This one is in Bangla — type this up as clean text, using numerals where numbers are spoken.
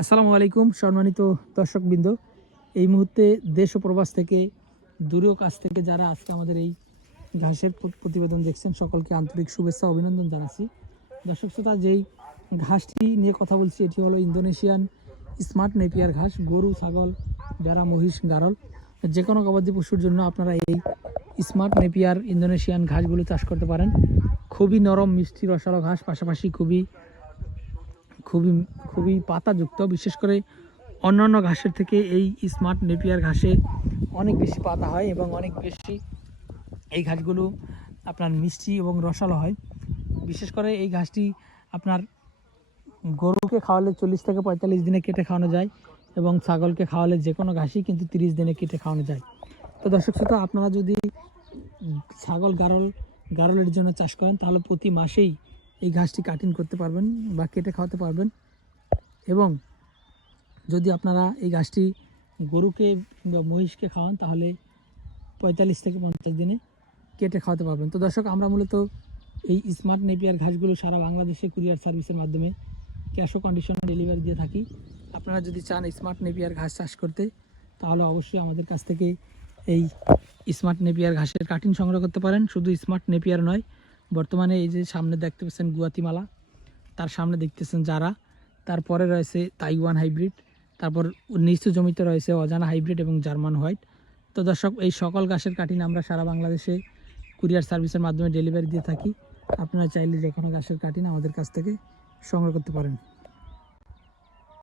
আসসালামু আলাইকুম সম্মানিত দর্শকবৃন্দ। এই মুহূর্তে দেশ ও প্রবাস থেকে দূরেও কাছ থেকে যারা আজকে আমাদের এই ঘাসের প্রতিবেদন দেখছেন সকলকে আন্তরিক শুভেচ্ছা অভিনন্দন জানাচ্ছি। দর্শক শ্রোতা, যেই ঘাসটি নিয়ে কথা বলছি এটি হলো ইন্দোনেশিয়ান স্মার্ট নেপিয়ার ঘাস। গরু, ছাগল, ভেড়া, মহিষ, গারল যে কোনো গবাদি পশুর জন্য আপনারা এই স্মার্ট নেপিয়ার ইন্দোনেশিয়ান ঘাসগুলো চাষ করতে পারেন। খুবই নরম, মিষ্টি, রসালো ঘাস, পাশাপাশি খুবই খুবই খুবই পাতাযুক্ত। বিশেষ করে অন্যান্য ঘাসের থেকে এই স্মার্ট নেপিয়ার ঘাসে অনেক বেশি পাতা হয় এবং অনেক বেশি এই ঘাসগুলো আপনার মিষ্টি এবং রসালো হয়। বিশেষ করে এই ঘাসটি আপনার গরুকে খাওয়ালে 40 থেকে 45 দিনে কেটে খাওয়ানো যায় এবং ছাগলকে খাওয়ালে যে কোনো ঘাসই কিন্তু 30 দিনে কেটে খাওয়ানো যায়। তো দর্শক শ্রোতা, আপনারা যদি ছাগল, গারলের জন্য চাষ করেন তাহলে প্রতি মাসেই এই ঘাসটি কাটিং করতে পারবেন বা কেটে খাওয়াতে পারবেন। এবং যদি আপনারা এই ঘাসটি গরুকে বা মহিষকে খাওয়ান তাহলে 45 থেকে 50 দিনে কেটে খাওয়াতে পারবেন। তো দর্শক, আমরা মূলত এই স্মার্ট নেপিয়ার ঘাসগুলো সারা বাংলাদেশে কুরিয়ার সার্ভিসের মাধ্যমে ক্যাশ ও কন্ডিশনে ডেলিভারি দিয়ে থাকি। আপনারা যদি চান স্মার্ট নেপিয়ার ঘাস চাষ করতে তাহলে অবশ্যই আমাদের কাছ থেকে এই স্মার্ট নেপিয়ার ঘাসের কাটিং সংগ্রহ করতে পারেন। শুধু স্মার্ট নেপিয়ার নয়, বর্তমানে এই যে সামনে দেখতে পাচ্ছেন গুয়াতিমালা, তার সামনে দেখতেছেন জারা, তারপরে রয়েছে তাইওয়ান হাইব্রিড, তারপর নিচু জমিতে রয়েছে অজানা হাইব্রিড এবং জার্মান হোয়াইট। তো দর্শক, এই সকল ঘাসের কাটিং আমরা সারা বাংলাদেশে কুরিয়ার সার্ভিসের মাধ্যমে ডেলিভারি দিয়ে থাকি। আপনারা চাইলে যে কোনো ঘাসের কাটিং আমাদের কাছ থেকে সংগ্রহ করতে পারেন।